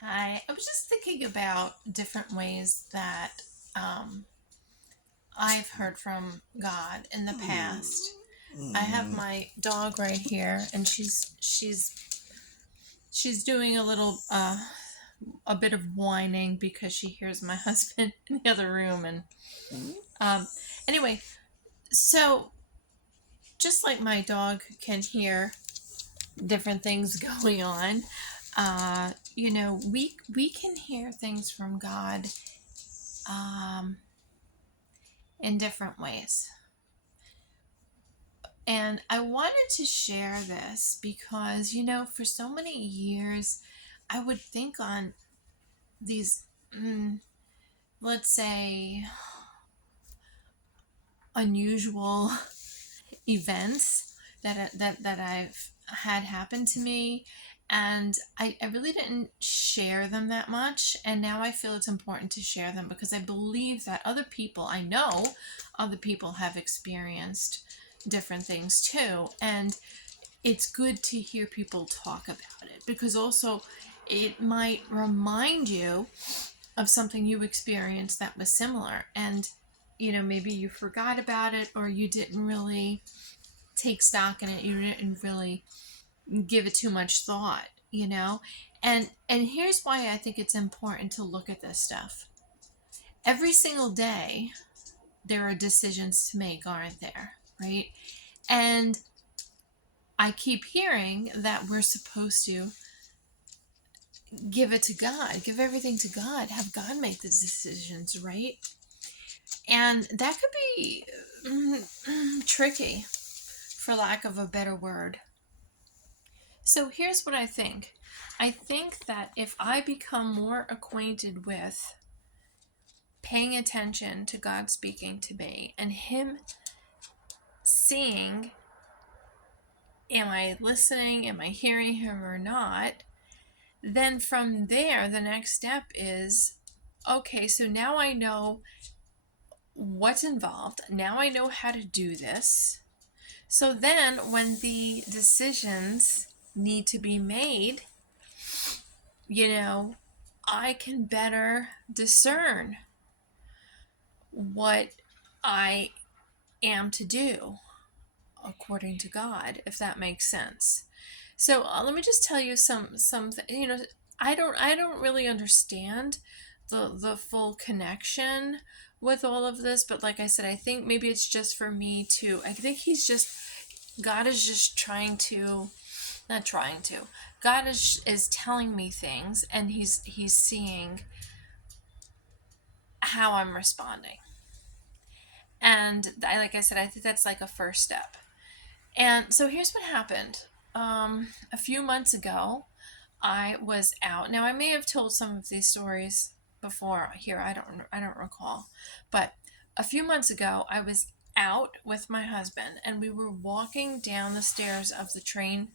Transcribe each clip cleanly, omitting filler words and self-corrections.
Hi, I was just thinking about different ways that um, I've heard from God in the past. I have my dog right here, and she's doing a bit of whining because she hears my husband in the other room, and um, anyway, so just like my dog can hear different things going on, we can hear things from God um, in different ways. And I wanted to share this because, for so many years, I would think on these, mm, let's say, unusual events that I've had happen to me. And I really didn't share them that much. And now I feel it's important to share them because I believe that I know other people have experienced different things too. And it's good to hear people talk about it because also it might remind you of something you experienced that was similar, and maybe you forgot about it or you didn't really take stock in it, you didn't really give it too much thought. And here's why I think it's important to look at this stuff. Every single day there are decisions to make, aren't there? Right? And I keep hearing that we're supposed to give it to God, give everything to God, have God make the decisions, right? And that could be tricky, for lack of a better word. So here's what I think. I think that if I become more acquainted with paying attention to God speaking to me and Him seeing, am I listening, am I hearing Him or not, then from there, the next step is okay, so now I know what's involved. Now I know how to do this. So then, when the decisions need to be made, you know, I can better discern what I am to do according to God, if that makes sense. So let me just tell you some. I don't really understand the full connection with all of this, but like I said, I think maybe it's just for me to. I think God is just trying to, not trying to. God is telling me things, and He's seeing how I'm responding. And like I said, I think that's like a first step. And so here's what happened. A few months ago, I was out. Now I may have told some of these stories before here. I don't recall, but a few months ago, I was out with my husband, and we were walking down the stairs of the train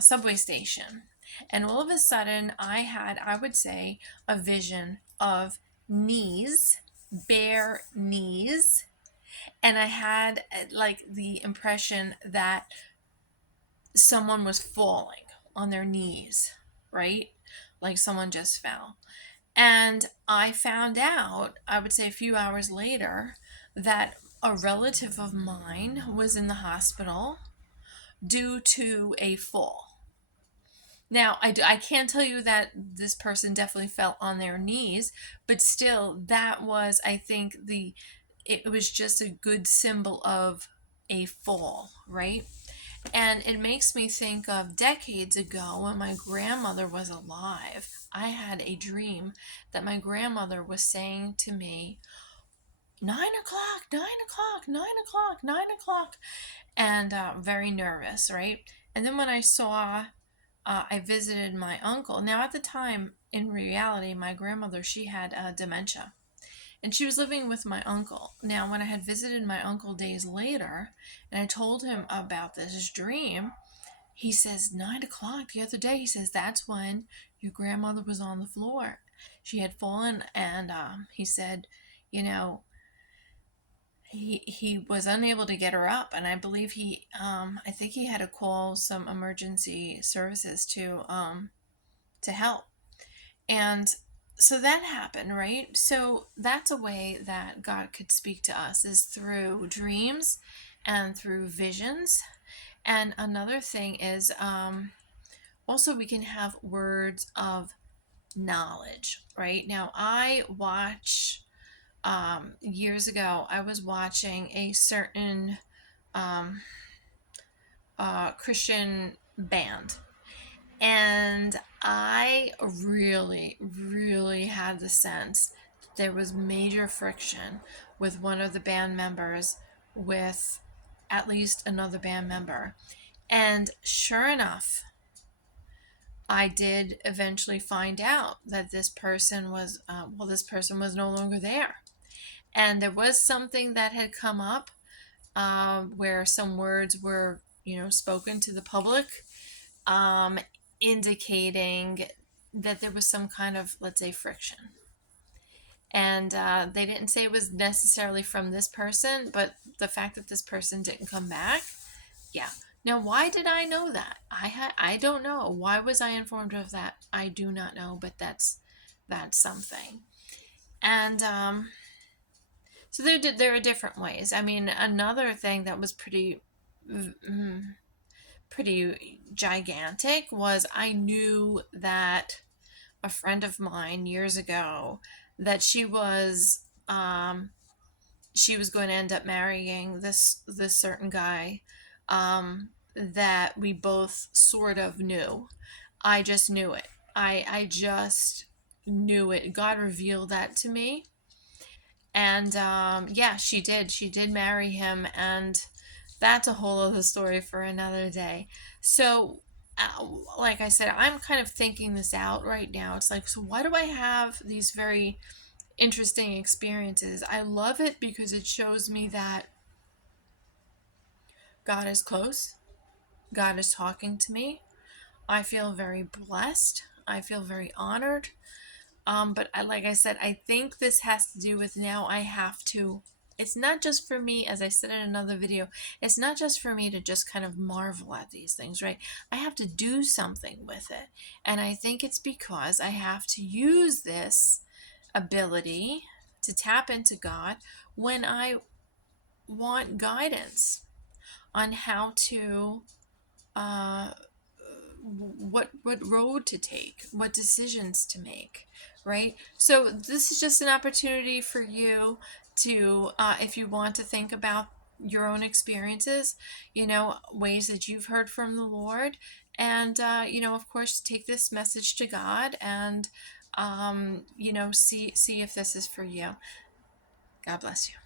subway station, and all of a sudden, I would say, a vision of knees, bare knees, and I had like the impression that someone was falling on their knees, right? Like someone just fell. And I found out, I would say a few hours later, that a relative of mine was in the hospital due to a fall. Now, I can't tell you that this person definitely fell on their knees, but still, that was, I think, it was just a good symbol of a fall, right? And it makes me think of decades ago when my grandmother was alive. I had a dream that my grandmother was saying to me, 9 o'clock, 9 o'clock, 9 o'clock, 9 o'clock, and very nervous, right? And then when I visited my uncle. Now, at the time, in reality, my grandmother, she had dementia, and she was living with my uncle. Now, when I had visited my uncle days later, and I told him about this dream, he says, 9 o'clock the other day. He says, that's when your grandmother was on the floor. She had fallen, and he said, you know, he was unable to get her up, and I believe I think he had to call some emergency services to help. And so that happened, right? So that's a way that God could speak to us, is through dreams and through visions. And another thing is, also we can have words of knowledge, right? Now, years ago, I was watching a certain um, Christian band. And I really, really had the sense that there was major friction with one of the band members with at least another band member. And sure enough, I did eventually find out that this person was no longer there. And there was something that had come up where some words were, spoken to the public, um, indicating that there was some kind of, let's say, friction. And they didn't say it was necessarily from this person, but the fact that this person didn't come back, yeah. Now, why did I know that? I don't know. Why was I informed of that? I do not know, but that's something. And so there are different ways. I mean, another thing that was pretty gigantic was I knew that a friend of mine years ago that she was going to end up marrying this certain guy, that we both sort of knew. I just knew it. I just knew it. God revealed that to me. And yeah, she did marry him, and that's a whole other story for another day. So like I said, I'm kind of thinking this out right now. It's like, so why do I have these very interesting experiences? I love it because it shows me that God is close. God is talking to me. I feel very blessed. I feel very honored. But like I said, I think this has to do with, now I have to. It's not just for me, as I said in another video, it's not just for me to just kind of marvel at these things, right? I have to do something with it. And I think it's because I have to use this ability to tap into God when I want guidance on how to uh, what road to take, what decisions to make, right? So this is just an opportunity for you to, if you want to think about your own experiences, ways that you've heard from the Lord, and of course, take this message to God, and see if this is for you. God bless you.